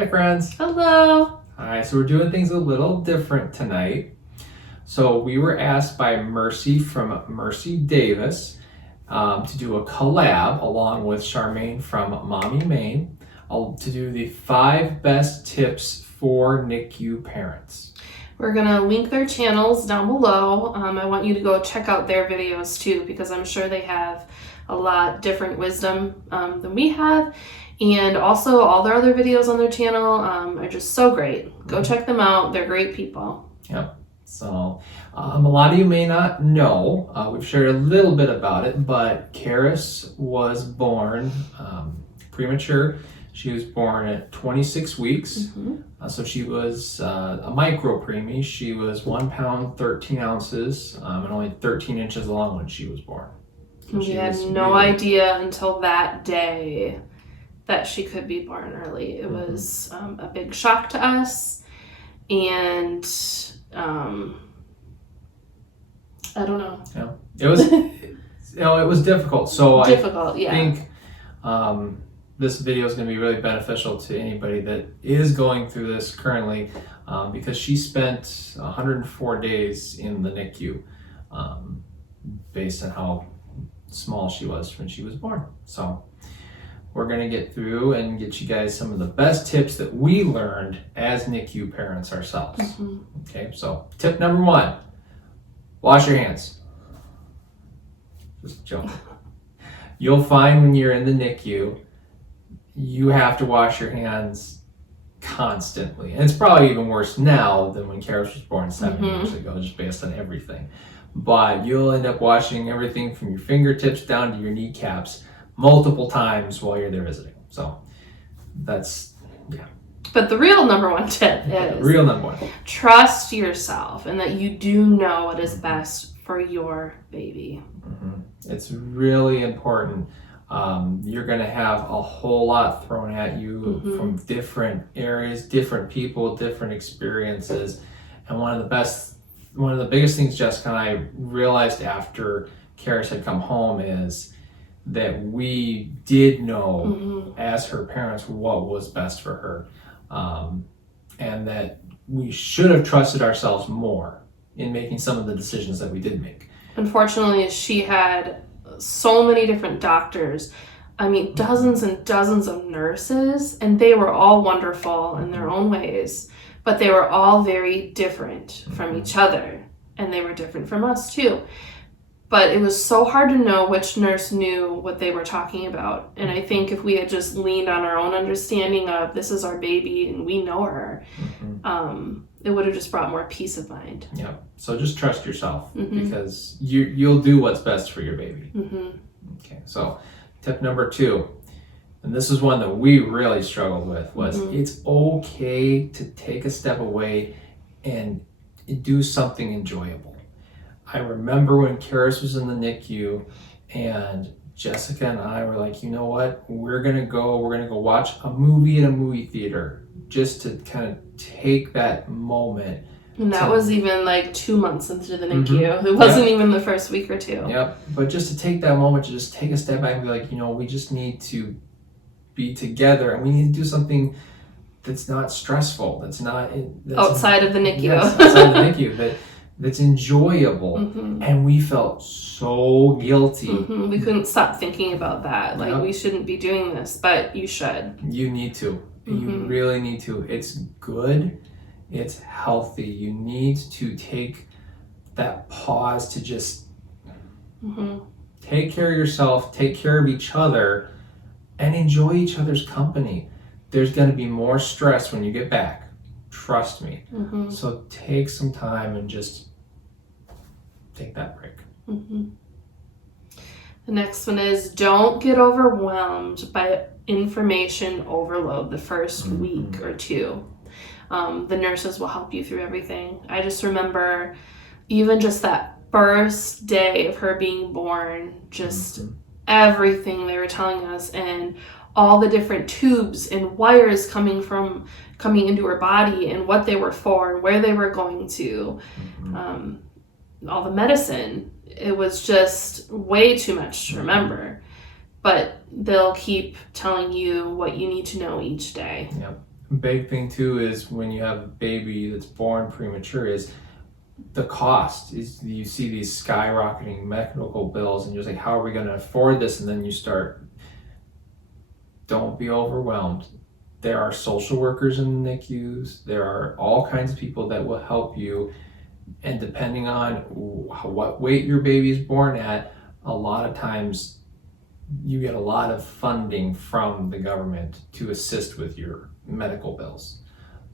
Hi friends. Hello. Hi, so we're doing things a little different tonight. So we were asked by Mercy from MercyDavis to do a collab along with Charmaine from Maine to do the 5 best tips for NICU parents. We're going to link their channels down below. I want you to go check out their videos too, because I'm sure they have a lot different wisdom than we have. And also all their other videos on their channel are just so great. Go check them out. They're great people. Yep. So a lot of you may not know, we've shared a little bit about it, but Karis was born premature. She was born at 26 weeks. Mm-hmm. So she was a micro preemie. She was 1 pound, 13 ounces, and only 13 inches long when she was born. So we had no idea until that day that she could be born early. It was a big shock to us, and I don't know. Yeah, it was it was difficult. So I think this video is going to be really beneficial to anybody that is going through this currently, because she spent 104 days in the NICU, based on how small she was when she was born. So we're going to get through and get you guys some of the best tips that we learned as NICU parents ourselves. Okay, so tip number 1, wash your hands. Just joking. You'll find when you're in the NICU, you have to wash your hands constantly. And it's probably even worse now than when Karis was born 7 years ago, just based on everything. But you'll end up washing everything from your fingertips down to your kneecaps multiple times while you're there visiting. So that's, yeah. But the real number 1 tip is real number 1. Trust yourself and that you do know what is best for your baby. It's really important. You're going to have a whole lot thrown at you from different areas, different people, different experiences. And one of the biggest things Jessica and I realized after Karis had come home is that we did know as her parents what was best for her, and that we should have trusted ourselves more in making some of the decisions that we did make. Unfortunately, she had so many different doctors. I mean, dozens and dozens of nurses, and they were all wonderful in their own ways, but they were all very different from each other, and they were different from us too. But it was so hard to know which nurse knew what they were talking about. And I think if we had just leaned on our own understanding of this is our baby and we know her, it would have just brought more peace of mind. Yeah. So just trust yourself, because you'll do what's best for your baby. Okay. So tip number 2, and this is one that we really struggled with, was it's okay to take a step away and do something enjoyable. I remember when Karis was in the NICU and Jessica and I were like, you know what, we're gonna go watch a movie in a movie theater, just to kind of take that moment. And that was even like 2 months into the NICU. It wasn't even the first week or 2. Yep. But just to take that moment to just take a step back and be like, you know, we just need to be together and we need to do something that's not stressful, that's outside of the NICU. Yes, outside of the NICU, that's enjoyable. And we felt so guilty. We couldn't stop thinking about that. Like, we shouldn't be doing this, but you should. You need to. You really need to. It's good. It's healthy. You need to take that pause to just take care of yourself, take care of each other, and enjoy each other's company. There's going to be more stress when you get back. Trust me. So take some time and just take that break. The next one is don't get overwhelmed by information overload the first week or 2. The nurses will help you through everything. I just remember even just that first day of her being born, just everything they were telling us, and all the different tubes and wires coming into her body and what they were for and where they were going to, all the medicine. It was just way too much to remember, but they'll keep telling you what you need to know each day. Yep. big thing too is when you have a baby that's born premature is the cost. Is you see these skyrocketing medical bills and you're like, how are we going to afford this? And then you start, don't be overwhelmed. There are social workers in the NICUs. There are all kinds of people that will help you. And depending on what weight your baby is born at, a lot of times you get a lot of funding from the government to assist with your medical bills.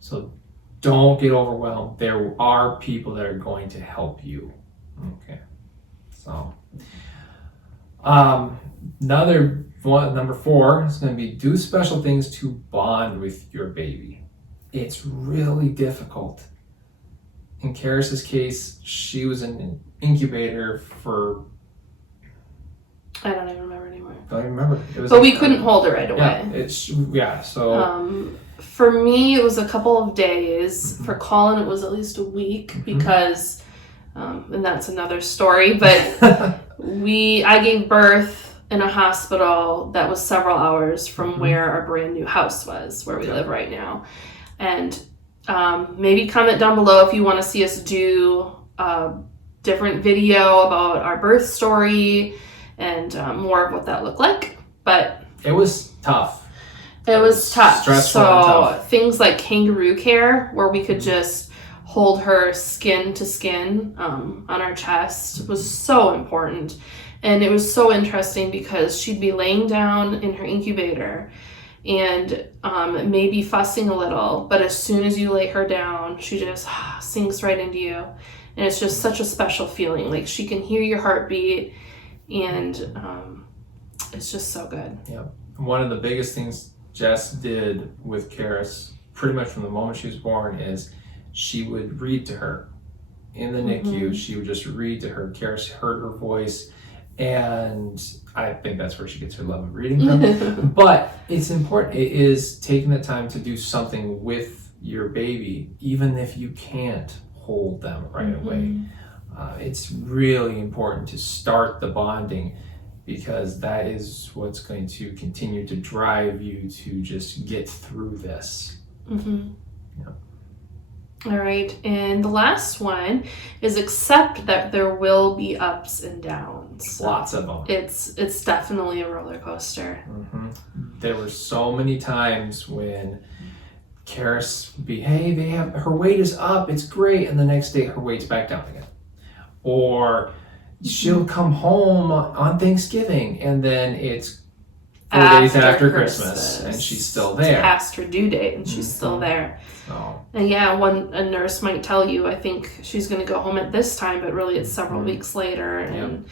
So don't get overwhelmed. There are people that are going to help you. Okay. So another one, number 4, is going to be do special things to bond with your baby. It's really difficult. In Karis's case, she was in an incubator for, I don't even remember anymore. Don't even remember. It was but we couldn't hold her right away. So for me, it was a couple of days. Mm-hmm. For Colin, it was at least a week, mm-hmm. because, and that's another story, but I gave birth in a hospital that was several hours from mm-hmm. where our brand new house was, where we live right now. And maybe comment down below if you want to see us do a different video about our birth story and more of what that looked like. But it was tough. It was tough. Stressful and tough. Things like kangaroo care, where we could just hold her skin to skin on our chest, was so important. And it was so interesting because she'd be laying down in her incubator and maybe fussing a little, but as soon as you lay her down, she just sinks right into you. And it's just such a special feeling. Like, she can hear your heartbeat, and it's just so good. Yeah. One of the biggest things Jess did with Karis, pretty much from the moment she was born, is she would read to her. In the mm-hmm. NICU, she would just read to her. Karis heard her voice, and I think that's where she gets her love of reading from. But it's important. It is taking the time to do something with your baby, even if you can't hold them right mm-hmm. away. It's really important to start the bonding, because that is what's going to continue to drive you to just get through this. Mm-hmm. Yeah. All right, and the last one is accept that there will be ups and downs. Lots of them. It's definitely a roller coaster. Mm-hmm. There were so many times when Karis would be, hey, her weight is up, it's great, and the next day her weight's back down again. Or she'll come home on Thanksgiving, and then it's 4 days after Christmas, and she's still there. Past her due date, and she's mm-hmm. still there. Oh. And yeah, a nurse might tell you, I think she's going to go home at this time, but really it's several mm-hmm. weeks later. And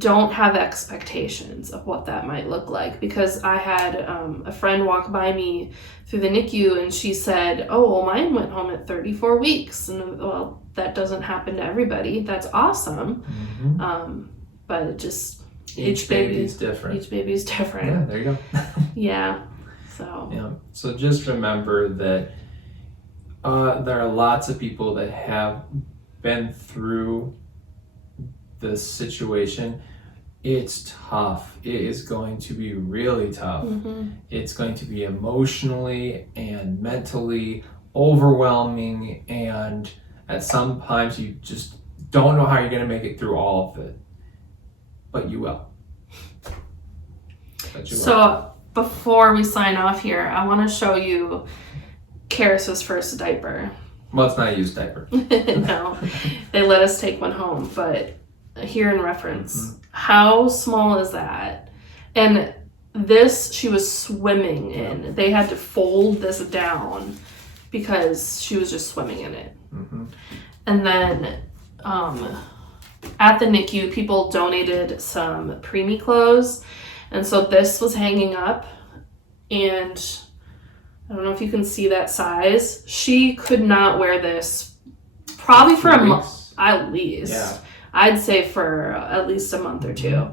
don't have expectations of what that might look like, because I had a friend walk by me through the NICU, and she said, oh, well, mine went home at 34 weeks. And well, that doesn't happen to everybody. That's awesome. Mm-hmm. But it just... Each baby's different. Each baby's different. Yeah, there you go. Yeah. So just remember that there are lots of people that have been through this situation. It's tough. It is going to be really tough. Mm-hmm. It's going to be emotionally and mentally overwhelming, and at some times you just don't know how you're going to make it through all of it. But you will. So before we sign off here, I want to show you Karis's first diaper. Well, it's not a used diaper. No, they let us take one home, but here in reference, mm-hmm. how small is that? And this, she was swimming in. Yeah. They had to fold this down because she was just swimming in it. Mm-hmm. And then at the NICU, people donated some preemie clothes, and so this was hanging up, and I don't know if you can see that size. She could not wear this probably for a month, at least. Yeah. I'd say for at least a month or two.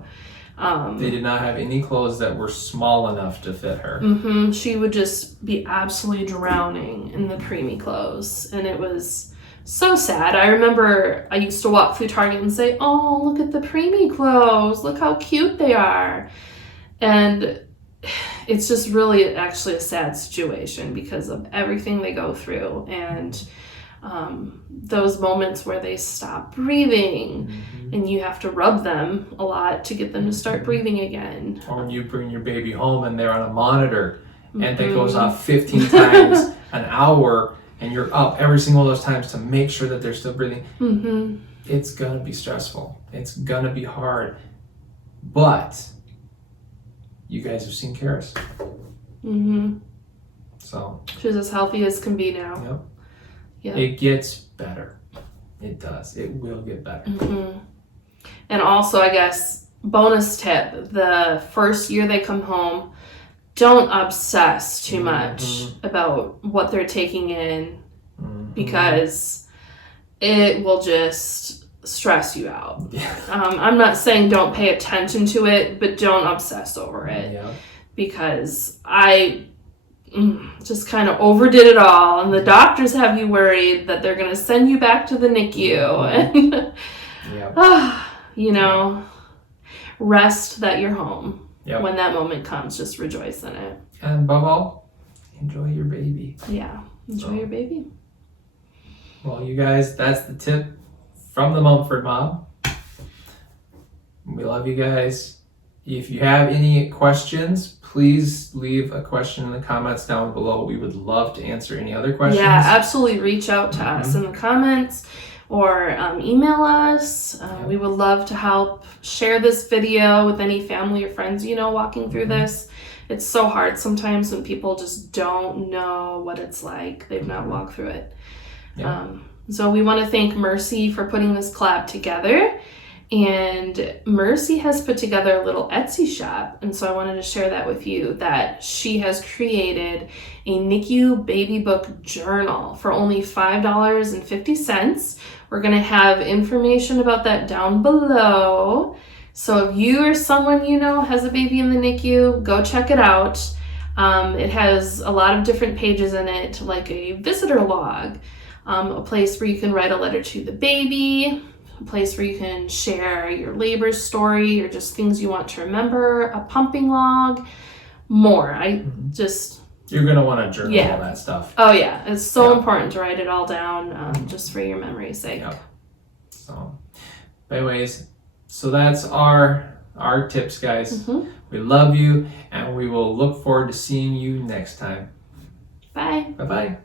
They did not have any clothes that were small enough to fit her. Mm-hmm. She would just be absolutely drowning in the preemie clothes, and it was so sad. I remember I used to walk through Target and say, oh, look at the preemie clothes. Look how cute they are. And it's just really actually a sad situation because of everything they go through, and those moments where they stop breathing, and you have to rub them a lot to get them to start breathing again. Or when you bring your baby home and they're on a monitor and that goes off 15 times an hour, and you're up every single one of those times to make sure that they're still breathing. It's gonna be stressful. It's gonna be hard. But you guys have seen Karis. So she's as healthy as can be now. Yep. It gets better. It does. It will get better. And also, I guess, bonus tip, the first year they come home, don't obsess too much about what they're taking in, because it will just stress you out. I'm not saying don't pay attention to it, but don't obsess over it, because I just kind of overdid it all, and the doctors have you worried that they're going to send you back to the NICU, and you know, rest that you're home. When that moment comes, just rejoice in it. And above all, enjoy your baby. Enjoy your baby. Well, you guys, that's the tip from the Mumford Mom. We love you guys. If you have any questions, please leave a question in the comments down below. We would love to answer any other questions. Yeah, absolutely. Reach out to us in the comments, or email us. We would love to help share this video with any family or friends you know walking through this. It's so hard sometimes when people just don't know what it's like. They've not walked through it. So we want to thank Mercy for putting this collab together. And Mercy has put together a little Etsy shop, and so I wanted to share that with you, that she has created a NICU baby book journal for only $5.50. We're going to have information about that down below. So if you or someone you know has a baby in the NICU, go check it out. It has a lot of different pages in it, like a visitor log, a place where you can write a letter to the baby, a place where you can share your labor story or just things you want to remember, a pumping log, more. You're going to want to journal all that stuff. Oh yeah, it's so important to write it all down, just for your memory's sake. So, anyways, so that's our tips, guys. We love you, and we will look forward to seeing you next time. Bye. Bye-bye.